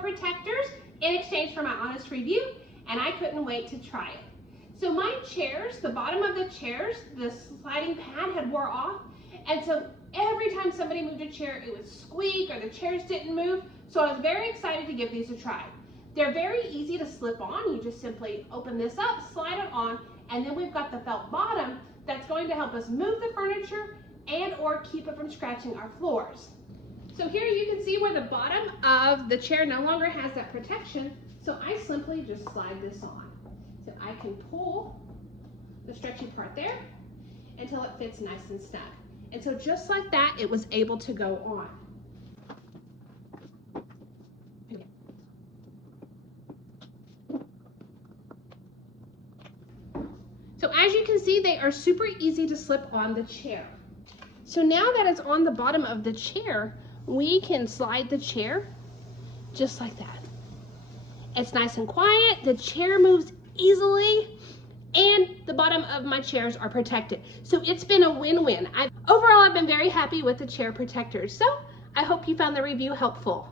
protectors in exchange for my honest review, and I couldn't wait to try it. So my chairs, the bottom of the chairs, the sliding pad had wore off, and so every time somebody moved a chair, it would squeak or the chairs didn't move. So I was very excited to give these a try. They're very easy to slip on. You just simply open this up, slide it on, and then we've got the felt bottom that's going to help us move the furniture and or keep it from scratching our floors. So here you can see where the bottom of the chair no longer has that protection. So I simply just slide this on. So I can pull the stretchy part there until it fits nice and snug. And so just like that, it was able to go on. So as you can see, they are super easy to slip on the chair. So now that it's on the bottom of the chair, we can slide the chair just like that. It's nice and quiet, the chair moves easily, and the bottom of my chairs are protected. So it's been a win-win. Overall, I've been very happy with the chair protectors. So I hope you found the review helpful.